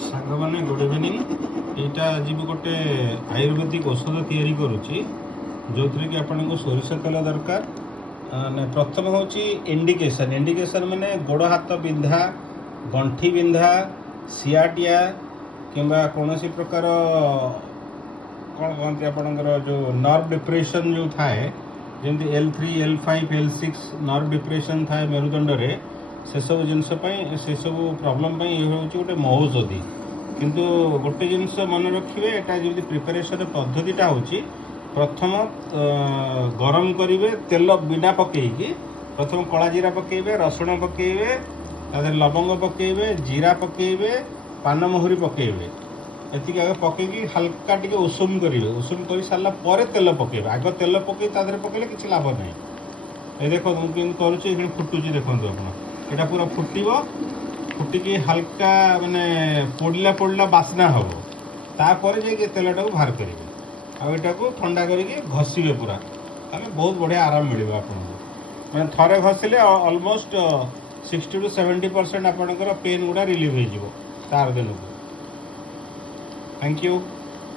सांग मैंने good evening यहाँ आज गोटे आयुर्वेदिक औषध तैयारी करुच्ची जो थी कि आपको सोरिष तेल दरकार प्रथम हूँ इंडिकेशन इंडिकेशन माने गोड़ हाथ बिंधा गंठी बिंधा सियाटिया किंबा कौन प्रकार कौन कहते आपंकर जो नर्व डिप्रेशन जो थाए जमी L3 L5 L6 nerve depression थाए मेरुदंड में से सब जिनस से सब प्रोब्लेम ये हूँ गोटे महौषधि किंतु गोटे जिनस मन रखिए यहाँ जमी प्रिपेरेसन पद्धतिटा हूँ प्रथम गरम करेंगे तेल बिना पकईकी प्रथम कला जीरा पकईबे रसुण पकईबे लवंग पकईबे जीरा पकईबे पान महुरी पकईबे एतिक आगे पकईकी हल्का टिके उषुम करेंगे उषुम कर सारा पर तेल पकईबे आग तेल पकई तादेह पकईले किसी लाभ ना ये देखो मुझे करुच्ची फुटुची देखो आप यहाँ पूरा फुटब फुटिकी हल्का माने पोड़ला पोड़ला बास्ना हम तापर जाए तेलटा को बाहर करेंगे आटा को ठंडा करके घषिबे पूरा ताले बहुत बढ़िया आराम मिले आपको मैं थरे घसिले ऑलमोस्ट 60 to 70% आपंकर पेन गुड़ा रिलीव हो तार दिन को थैंक यू।